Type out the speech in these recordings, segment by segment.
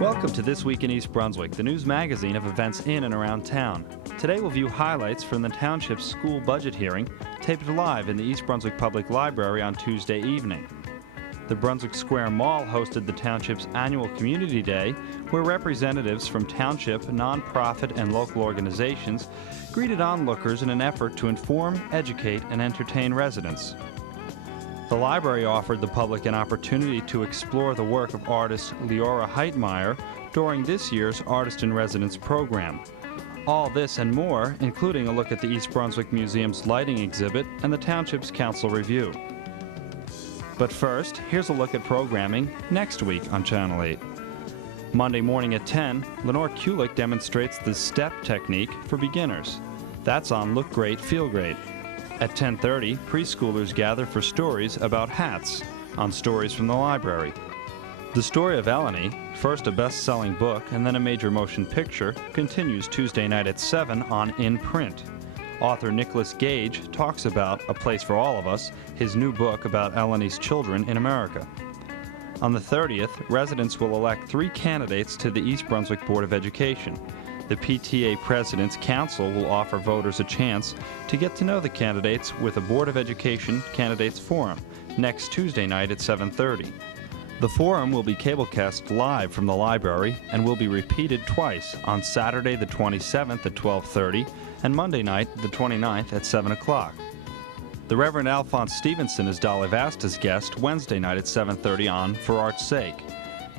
Welcome to This Week in East Brunswick, the news magazine of events in and around town. Today we'll view highlights from the Township's school budget hearing, taped live in the East Brunswick Public Library on Tuesday evening. The Brunswick Square Mall hosted the Township's annual Community Day, where representatives from Township, nonprofit, and local organizations greeted onlookers in an effort to inform, educate, and entertain residents. The library offered the public an opportunity to explore the work of artist Leora Heitmeyer during this year's Artist in Residence program. All this and more, including a look at the East Brunswick Museum's lighting exhibit and the Township's Council Review. But first, here's a look at programming next week on Channel 8. Monday morning at 10, Lenore Kulik demonstrates the STEP technique for beginners. That's on Look Great, Feel Great. At 10:30, preschoolers gather for stories about hats on Stories from the Library. The story of Eleni, first a best-selling book and then a major motion picture, continues Tuesday night at 7 on In Print. Author Nicholas Gage talks about A Place for All of Us, his new book about Eleni's children in America. On the 30th, residents will elect 3 candidates to the East Brunswick Board of Education. The PTA President's Council will offer voters a chance to get to know the candidates with a Board of Education Candidates Forum next Tuesday night at 7:30. The forum will be cablecast live from the library and will be repeated twice on Saturday the 27th at 12:30 and Monday night the 29th at 7 o'clock. The Reverend Alphonse Stevenson is Dolly Vasta's guest Wednesday night at 7:30 on For Art's Sake.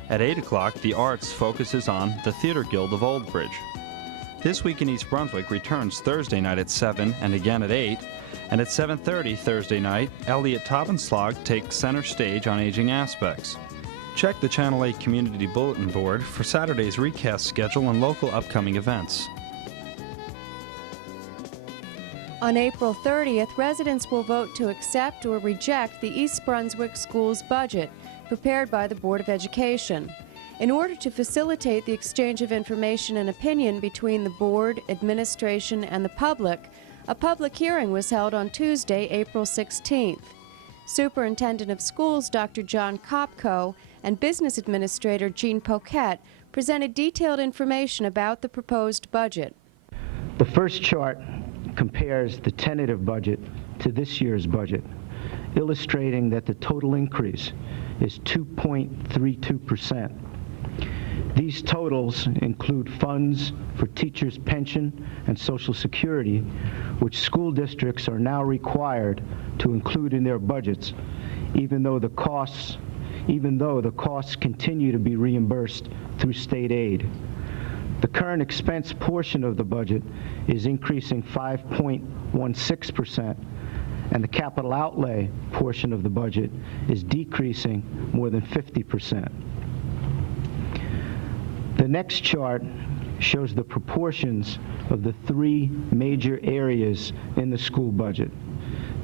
At 8 o'clock, the Arts focuses on the Theater Guild of Old Bridge. This Week in East Brunswick returns Thursday night at 7 and again at 8, and at 7:30 Thursday night, Elliot Taubenslag takes center stage on aging aspects. Check the Channel 8 Community Bulletin Board for Saturday's recast schedule and local upcoming events. On April 30th, residents will vote to accept or reject the East Brunswick Schools budget prepared by the Board of Education. In order to facilitate the exchange of information and opinion between the board, administration, and the public, a public hearing was held on Tuesday, April 16th. Superintendent of Schools Dr. John Kopko and Business Administrator Jean Poquette presented detailed information about the proposed budget. The first chart compares the tentative budget to this year's budget, illustrating that the total increase is 2.32%. These totals include funds for teachers' pension and Social Security, which school districts are now required to include in their budgets, even though the costs continue to be reimbursed through state aid. The current expense portion of the budget is increasing 5.16%, and the capital outlay portion of the budget is decreasing more than 50%. The next chart shows the proportions of the 3 major areas in the school budget.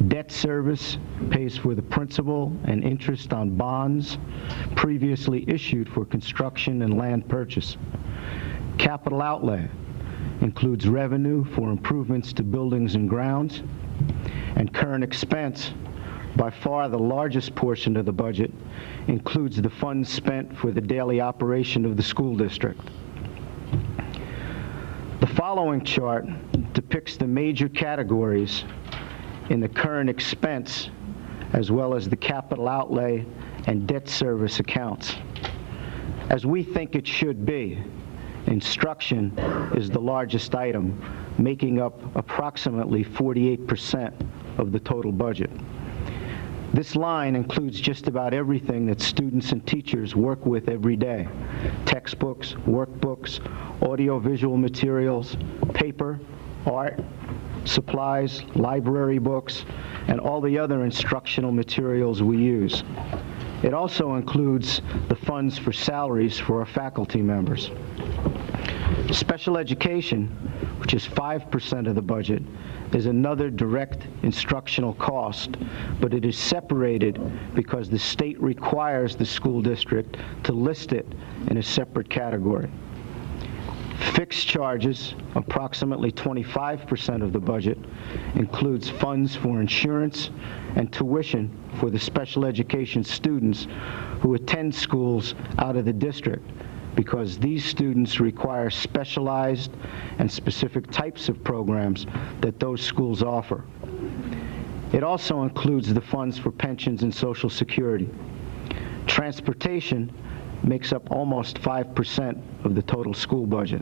Debt service pays for the principal and interest on bonds previously issued for construction and land purchase. Capital outlay includes revenue for improvements to buildings and grounds, and current expense, by far the largest portion of the budget, includes the funds spent for the daily operation of the school district. The following chart depicts the major categories in the current expense as well as the capital outlay and debt service accounts. As we think it should be, instruction is the largest item, making up approximately 48% of the total budget. This line includes just about everything that students and teachers work with every day: textbooks, workbooks, audiovisual materials, paper, art, supplies, library books, and all the other instructional materials we use. It also includes the funds for salaries for our faculty members. Special education, which is 5% of the budget, is another direct instructional cost, but it is separated because the state requires the school district to list it in a separate category. Fixed charges, approximately 25% of the budget, includes funds for insurance and tuition for the special education students who attend schools out of the district, because these students require specialized and specific types of programs that those schools offer. It also includes the funds for pensions and Social Security. Transportation makes up almost 5% of the total school budget.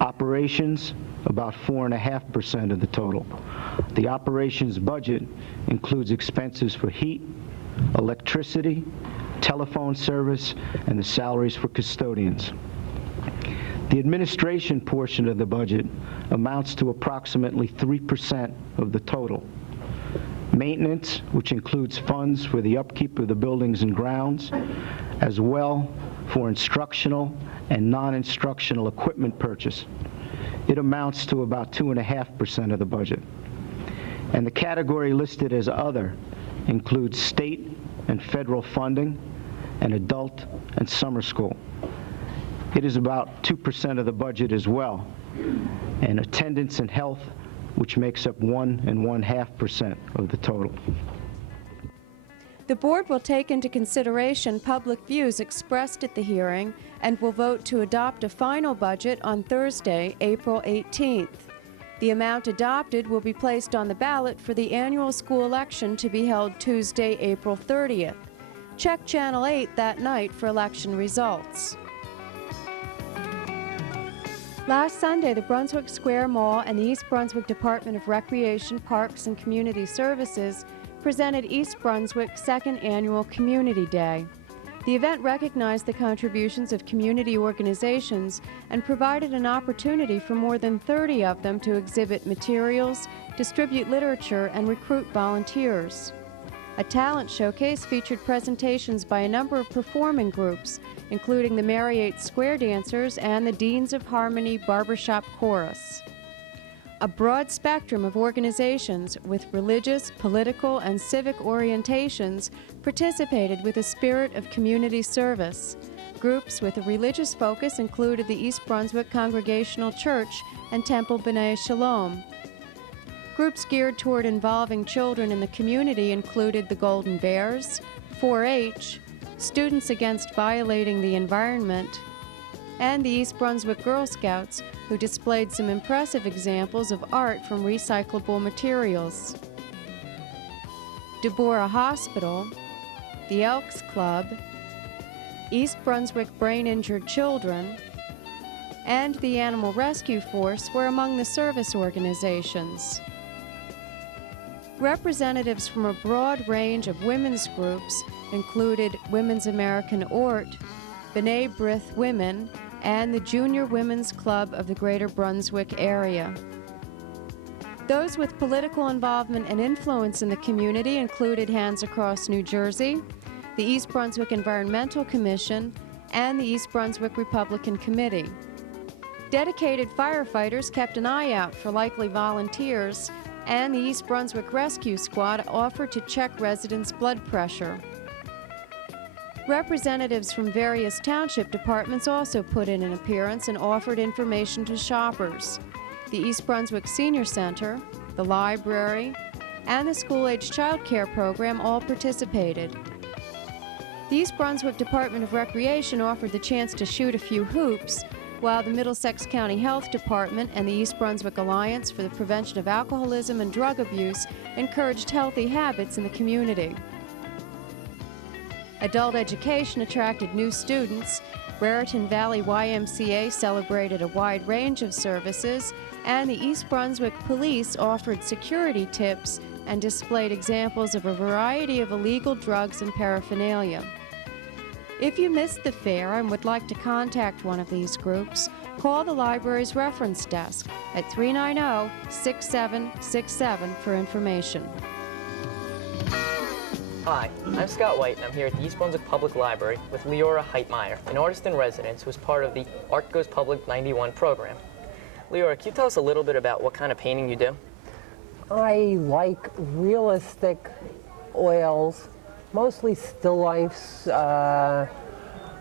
Operations, about 4.5% of the total. The operations budget includes expenses for heat, electricity, telephone service, and the salaries for custodians. The administration portion of the budget amounts to approximately 3% of the total. Maintenance, which includes funds for the upkeep of the buildings and grounds, as well for instructional and non-instructional equipment purchase. It amounts to about 2.5% of the budget. And the category listed as Other includes state and federal funding and adult and summer school. It is about 2% of the budget as well. And attendance and health, which makes up 1.5% of the total. The board will take into consideration public views expressed at the hearing and will vote to adopt a final budget on Thursday, April 18th. The amount adopted will be placed on the ballot for the annual school election to be held Tuesday, April 30th. Check Channel 8 that night for election results. Last Sunday, the Brunswick Square Mall and the East Brunswick Department of Recreation, Parks, and Community Services presented East Brunswick's second annual Community Day. The event recognized the contributions of community organizations and provided an opportunity for more than 30 of them to exhibit materials, distribute literature, and recruit volunteers. A talent showcase featured presentations by a number of performing groups, including the Mary 8 Square Dancers and the Deans of Harmony Barbershop Chorus. A broad spectrum of organizations with religious, political, and civic orientations participated with a spirit of community service. Groups with a religious focus included the East Brunswick Congregational Church and Temple B'nai Shalom. Groups geared toward involving children in the community included the Golden Bears, 4-H, Students Against Violating the Environment, and the East Brunswick Girl Scouts, who displayed some impressive examples of art from recyclable materials. Deborah Hospital, the Elks Club, East Brunswick Brain Injured Children, and the Animal Rescue Force were among the service organizations. Representatives from a broad range of women's groups included Women's American Ort, B'nai B'rith Women, and the Junior Women's Club of the Greater Brunswick area. Those with political involvement and influence in the community included Hands Across New Jersey, the East Brunswick Environmental Commission, and the East Brunswick Republican Committee. Dedicated firefighters kept an eye out for likely volunteers, and the East Brunswick Rescue Squad offered to check residents' blood pressure. Representatives from various township departments also put in an appearance and offered information to shoppers. The East Brunswick Senior Center, the library, and the school-age child care program all participated. The East Brunswick Department of Recreation offered the chance to shoot a few hoops, while the Middlesex County Health Department and the East Brunswick Alliance for the Prevention of Alcoholism and Drug Abuse encouraged healthy habits in the community. Adult education attracted new students, Raritan Valley YMCA celebrated a wide range of services, and the East Brunswick Police offered security tips and displayed examples of a variety of illegal drugs and paraphernalia. If you missed the fair and would like to contact one of these groups, call the library's reference desk at 390-6767 for information. Hi, I'm Scott White, and I'm here at the East Brunswick Public Library with Leora Heitmeyer, an artist in residence who is part of the Art Goes Public 91 program. Leora, can you tell us a little bit about what kind of painting you do? I like realistic oils, mostly still lifes,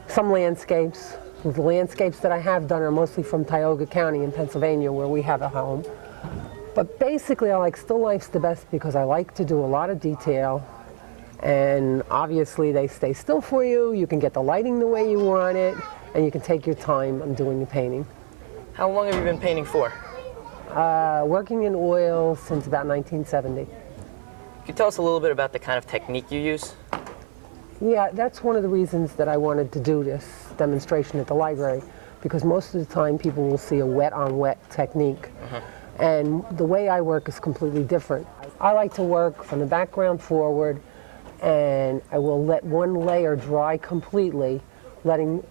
some landscapes. The landscapes that I have done are mostly from Tioga County in Pennsylvania, where we have a home. But basically, I like still lifes the best because I like to do a lot of detail. And obviously they stay still for you, you can get the lighting the way you want it, and you can take your time on doing the painting. How long have you been painting for? Working in oil since about 1970. Can you tell us a little bit about the kind of technique you use? Yeah, that's one of the reasons that I wanted to do this demonstration at the library, because most of the time people will see a wet-on-wet technique. And the way I work is completely different. I like to work from the background forward, and I will let one layer dry completely,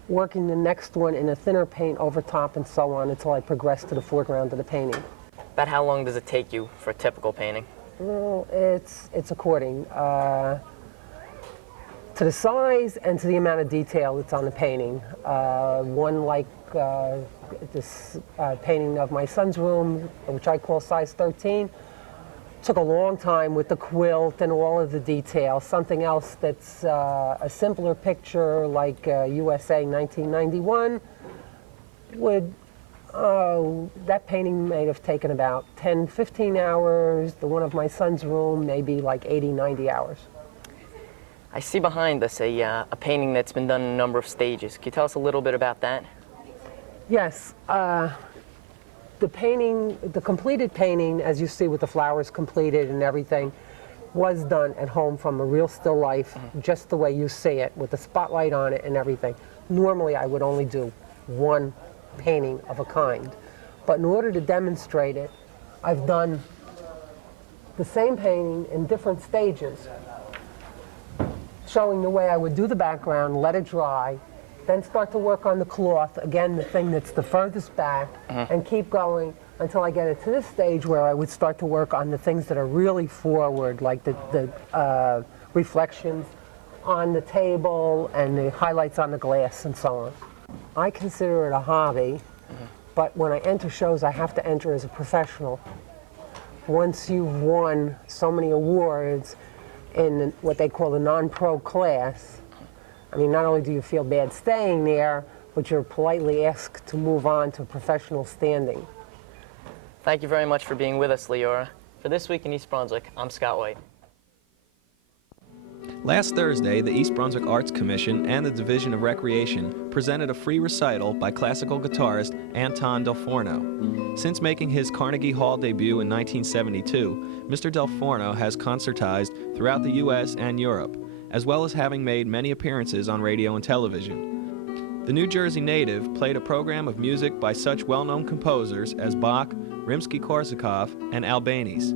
working the next one in a thinner paint over top and so on until I progress to the foreground of the painting. About how long does it take you for a typical painting? Well, it's according to the size and to the amount of detail that's on the painting. One like this painting of my son's room, which I call size 13, took a long time with the quilt and all of the details. Something else that's a simpler picture like USA 1991 would, that painting may have taken about 10, 15 hours. The one of my son's room maybe like 80, 90 hours. I see behind us a painting that's been done in a number of stages. Can you tell us a little bit about that? Yes. The painting, the completed painting, as you see with the flowers completed and everything, was done at home from a real still life, just the way you see it, with the spotlight on it and everything. Normally I would only do one painting of a kind. But in order to demonstrate it, I've done the same painting in different stages, showing the way I would do the background, let it dry, then start to work on the cloth, again the thing that's the furthest back, and keep going until I get it to this stage where I would start to work on the things that are really forward, like the reflections on the table and the highlights on the glass and so on. I consider it a hobby, but when I enter shows I have to enter as a professional. Once you've won so many awards in what they call the non-pro class, I mean, not only do you feel bad staying there, but you're politely asked to move on to professional standing. Thank you very much for being with us, Leora. For This Week in East Brunswick, I'm Scott White. Last Thursday, the East Brunswick Arts Commission and the Division of Recreation presented a free recital by classical guitarist Anton Del Forno. Since making his Carnegie Hall debut in 1972, Mr. Del Forno has concertized throughout the U.S. and Europe, as well as having made many appearances on radio and television. The New Jersey native played a program of music by such well-known composers as Bach, Rimsky-Korsakov, and Albanese,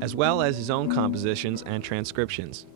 as well as his own compositions and transcriptions.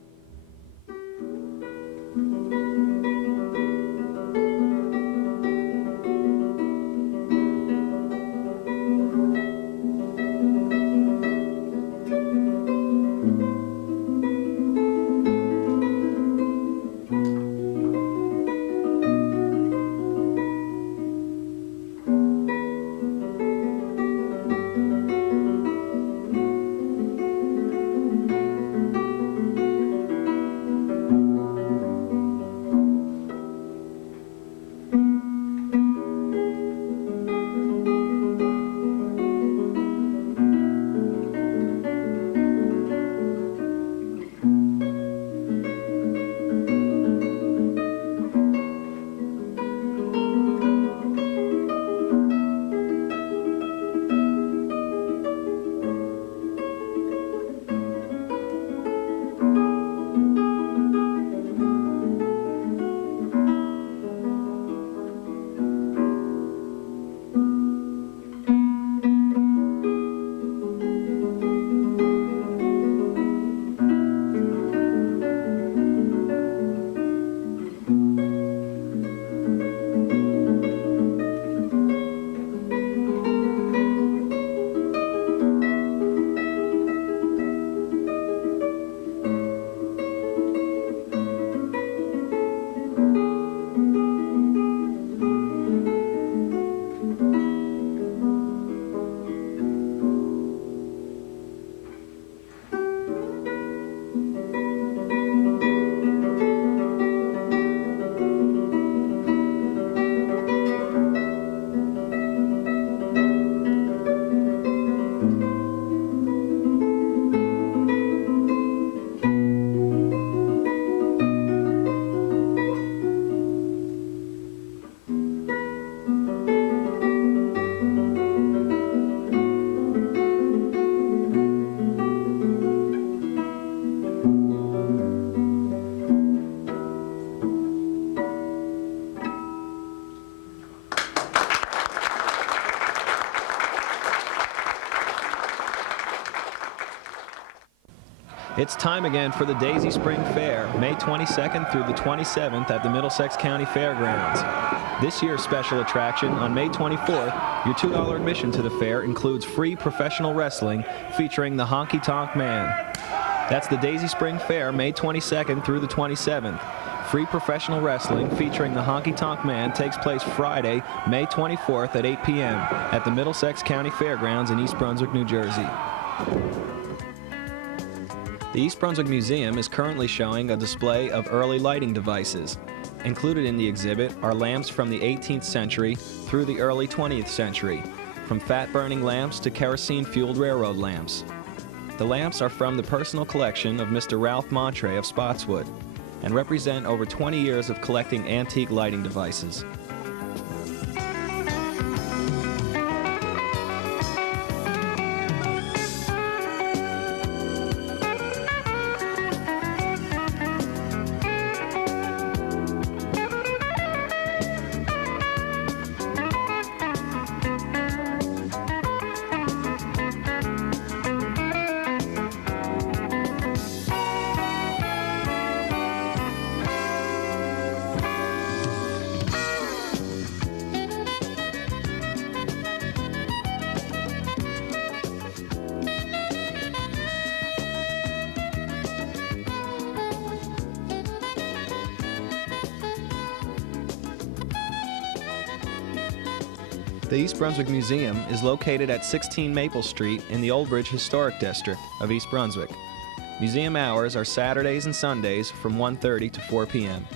It's time again for the Daisy Spring Fair, May 22nd through the 27th at the Middlesex County Fairgrounds. This year's special attraction on May 24th, your $2 admission to the fair includes free professional wrestling featuring the Honky Tonk Man. That's the Daisy Spring Fair, May 22nd through the 27th. Free professional wrestling featuring the Honky Tonk Man takes place Friday, May 24th at 8 p.m. at the Middlesex County Fairgrounds in East Brunswick, New Jersey. The East Brunswick Museum is currently showing a display of early lighting devices. Included in the exhibit are lamps from the 18th century through the early 20th century, from fat-burning lamps to kerosene-fueled railroad lamps. The lamps are from the personal collection of Mr. Ralph Montre of Spotswood and represent over 20 years of collecting antique lighting devices. The East Brunswick Museum is located at 16 Maple Street in the Old Bridge Historic District of East Brunswick. Museum hours are Saturdays and Sundays from 1:30 to 4 p.m.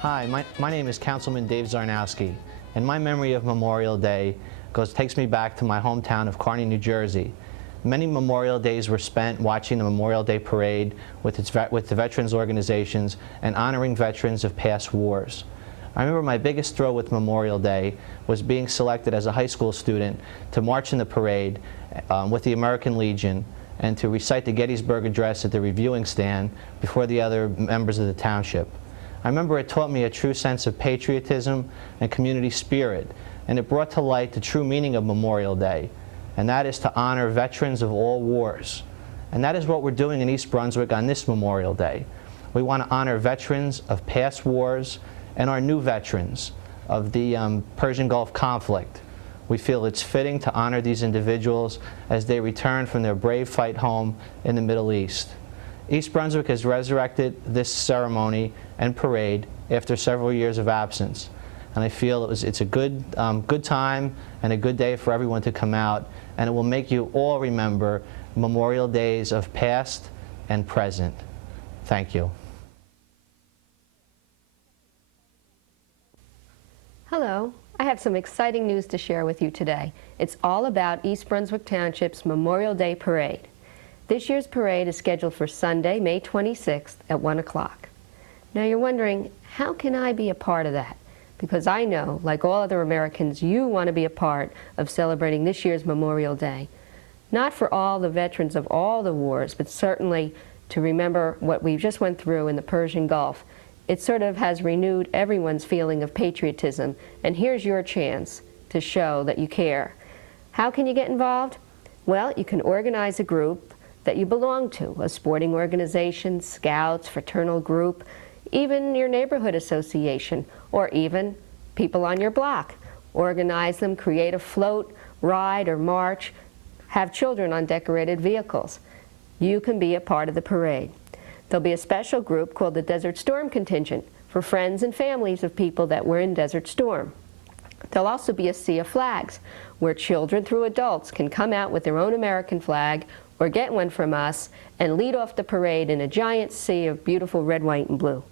Hi, my name is Councilman Dave Zarnowski, and my memory of Memorial Day takes me back to my hometown of Kearney, New Jersey. Many Memorial Days were spent watching the Memorial Day Parade with the veterans organizations and honoring veterans of past wars. I remember my biggest thrill with Memorial Day was being selected as a high school student to march in the parade with the American Legion and to recite the Gettysburg Address at the reviewing stand before the other members of the township. I remember it taught me a true sense of patriotism and community spirit, and it brought to light the true meaning of Memorial Day, and that is to honor veterans of all wars. And that is what we're doing in East Brunswick on this Memorial Day. We want to honor veterans of past wars and our new veterans of the Persian Gulf conflict. We feel it's fitting to honor these individuals as they return from their brave fight home in the Middle East. East Brunswick has resurrected this ceremony and parade after several years of absence. And I feel it's a good time and a good day for everyone to come out, and it will make you all remember Memorial Days of past and present. Thank you. Hello. I have some exciting news to share with you today. It's all about East Brunswick Township's Memorial Day Parade. This year's parade is scheduled for Sunday, May 26th at 1 o'clock. Now you're wondering, how can I be a part of that? Because I know, like all other Americans, you want to be a part of celebrating this year's Memorial Day. Not for all the veterans of all the wars, but certainly to remember what we just went through in the Persian Gulf. It sort of has renewed everyone's feeling of patriotism, and here's your chance to show that you care. How can you get involved? Well, you can organize a group that you belong to, a sporting organization, scouts, fraternal group, even your neighborhood association, or even people on your block. Organize them, create a float, ride, or march, have children on decorated vehicles. You can be a part of the parade. There'll be a special group called the Desert Storm Contingent for friends and families of people that were in Desert Storm. There'll also be a sea of flags where children through adults can come out with their own American flag or get one from us and lead off the parade in a giant sea of beautiful red, white, and blue.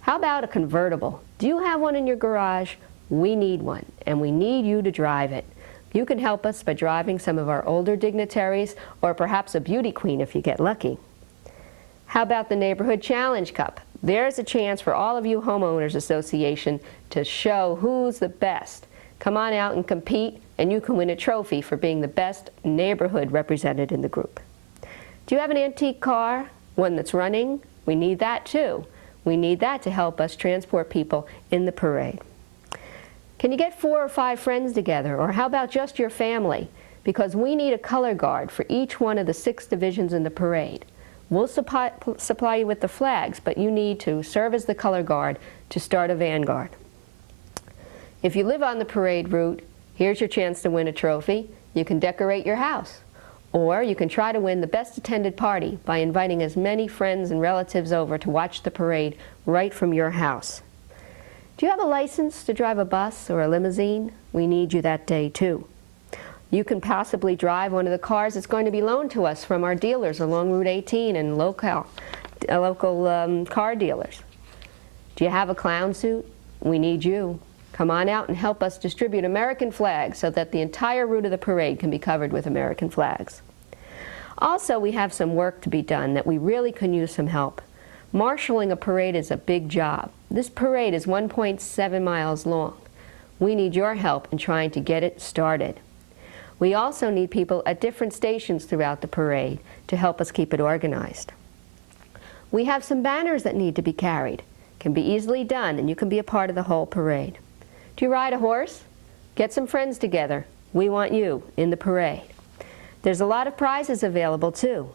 How about a convertible? Do you have one in your garage? We need one, and we need you to drive it. You can help us by driving some of our older dignitaries, or perhaps a beauty queen if you get lucky. How about the Neighborhood Challenge Cup? There's a chance for all of you homeowners association to show who's the best. Come on out and compete, and you can win a trophy for being the best neighborhood represented in the group. Do you have an antique car? One that's running? We need that too. We need that to help us transport people in the parade. Can you get 4 or 5 friends together, or how about just your family? Because we need a color guard for each one of the 6 divisions in the parade. We'll supply you with the flags, but you need to serve as the color guard to start a vanguard. If you live on the parade route, here's your chance to win a trophy. You can decorate your house. Or you can try to win the best attended party by inviting as many friends and relatives over to watch the parade right from your house. Do you have a license to drive a bus or a limousine? We need you that day too. You can possibly drive one of the cars that's going to be loaned to us from our dealers along Route 18 and local car dealers. Do you have a clown suit? We need you. Come on out and help us distribute American flags so that the entire route of the parade can be covered with American flags. Also, we have some work to be done that we really can use some help. Marshalling a parade is a big job. This parade is 1.7 miles long. We need your help in trying to get it started. We also need people at different stations throughout the parade to help us keep it organized. We have some banners that need to be carried. It can be easily done, and you can be a part of the whole parade. Do you ride a horse? Get some friends together. We want you in the parade. There's a lot of prizes available too.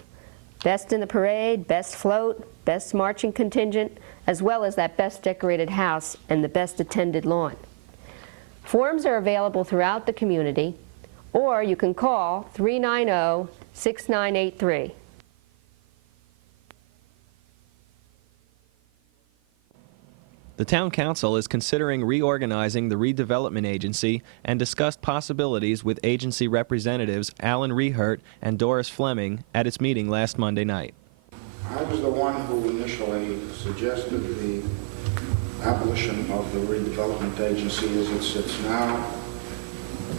Best in the parade, best float, best marching contingent, as well as that best decorated house and the best attended lawn. Forms are available throughout the community, or you can call 390-6983. The Town Council is considering reorganizing the Redevelopment Agency and discussed possibilities with agency representatives Alan Rehert and Doris Fleming at its meeting last Monday night. I was the one who initially suggested the abolition of the Redevelopment Agency as it sits now,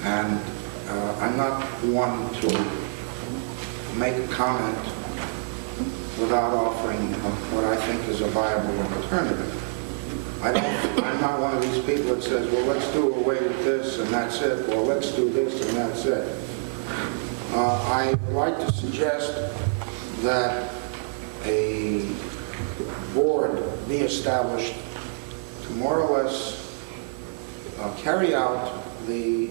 and I'm not one to make a comment without offering what I think is a viable alternative. I'm not one of these people that says, well, let's do away with this and that's it, or let's do this and that's it. I would like to suggest that a board be established to more or less carry out the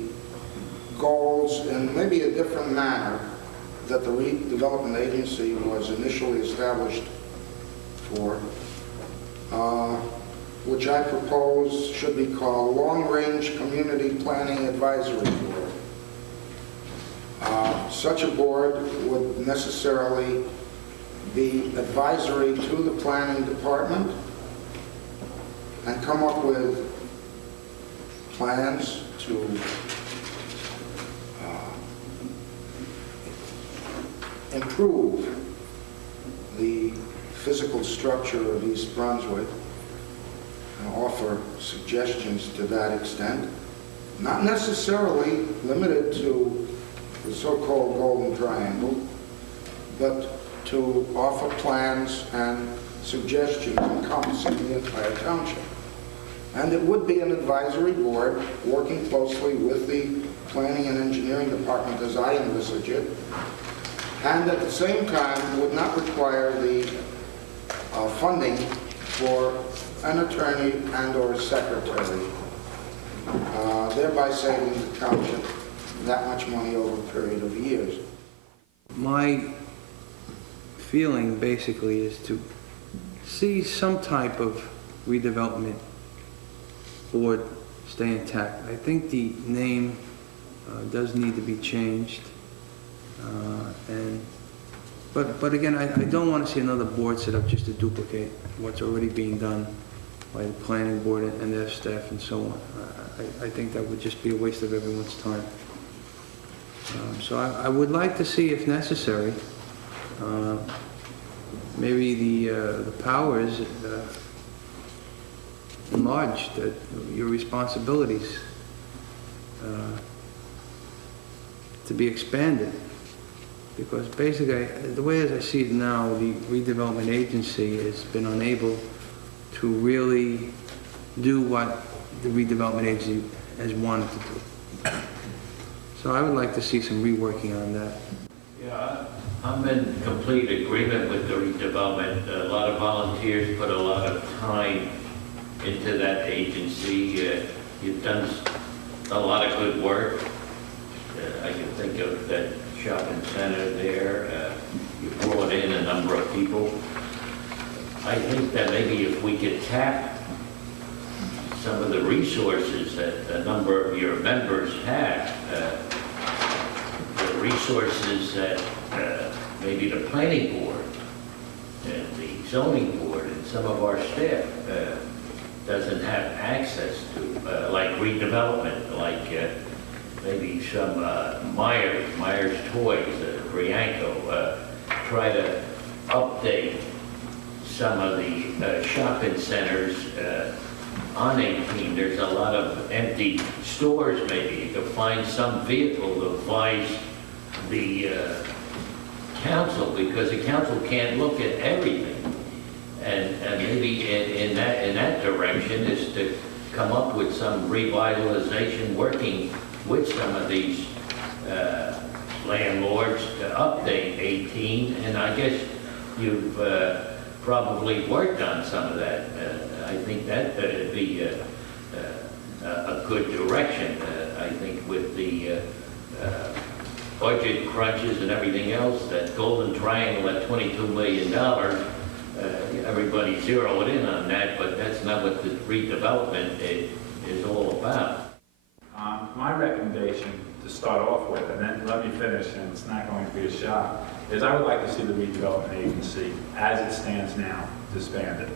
goals in maybe a different manner that the Redevelopment Agency was initially established for, which I propose should be called Long Range Community Planning Advisory Board. Such a board would necessarily be advisory to the planning department and come up with plans to improve the physical structure of East Brunswick and offer suggestions to that extent, not necessarily limited to the so-called Golden Triangle, but to offer plans and suggestions encompassing the entire township. And it would be an advisory board working closely with the Planning and Engineering Department as I envisage it, and at the same time would not require the funding for an attorney and or a secretary, thereby saving the township that much money over a period of years. My feeling basically is to see some type of redevelopment board stay intact. I think the name does need to be changed, but again, I don't want to see another board set up just to duplicate what's already being done by the planning board and their staff and so on. I think that would just be a waste of everyone's time. So I would like to see, if necessary, maybe the powers enlarged, your responsibilities to be expanded. Because basically, the way as I see it now, the redevelopment agency has been unable to really do what the redevelopment agency has wanted to do. So I would like to see some reworking on that. Yeah, I'm in complete agreement with the redevelopment. A lot of volunteers put a lot of time into that agency. You've done a lot of good work. I can think of that shopping center there. You brought in a number of people. I think that maybe if we could tap some of the resources that a number of your members have, the resources that maybe the planning board and the zoning board and some of our staff doesn't have access to, like redevelopment, like maybe some Myers Toys, Brianco, try to update some of the shopping centers on 18. There's a lot of empty stores maybe. You could find some vehicle to advise the council, because the council can't look at everything. And maybe in that direction is to come up with some revitalization, working with some of these landlords to update 18. And I guess you've probably worked on some of that. I think that would be a good direction. I think with the budget crunches and everything else, that golden triangle at $22 million, everybody zeroed in on that, but that's not what the redevelopment is all about. My recommendation to start off with, and then let me finish, and it's not going to be a shock, is I would like to see the redevelopment agency, as it stands now, disbanded.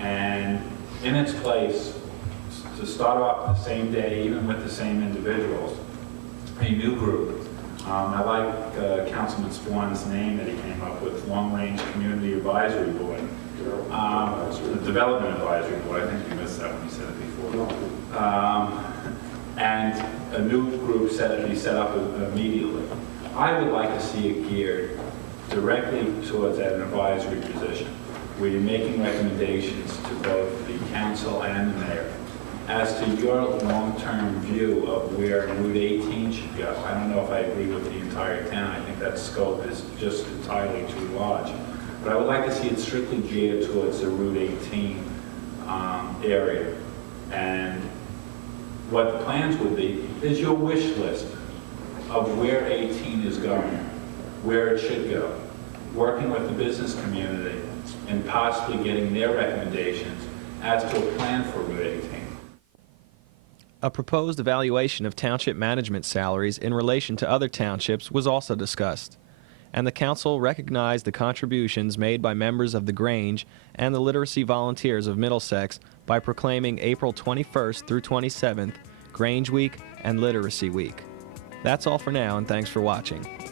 And in its place, to start off the same day, even with the same individuals, a new group. I like Councilman Swan's name that he came up with, Long Range Community Advisory Board. The Development Advisory Board, I think you missed that when you said it before. And a new group be set up immediately. I would like to see it geared directly towards an advisory position, where you're making recommendations to both the council and the mayor as to your long-term view of where Route 18 should go. I don't know if I agree with the entire town. I think that scope is just entirely too large. But I would like to see it strictly geared towards the Route 18 area. And what the plans would be is your wish list of where 18 is going, where it should go, working with the business community and possibly getting their recommendations as to a plan for Route 18. A proposed evaluation of township management salaries in relation to other townships was also discussed, and the council recognized the contributions made by members of the Grange and the literacy volunteers of Middlesex by proclaiming April 21st through 27th Grange Week and Literacy Week. That's all for now, and thanks for watching.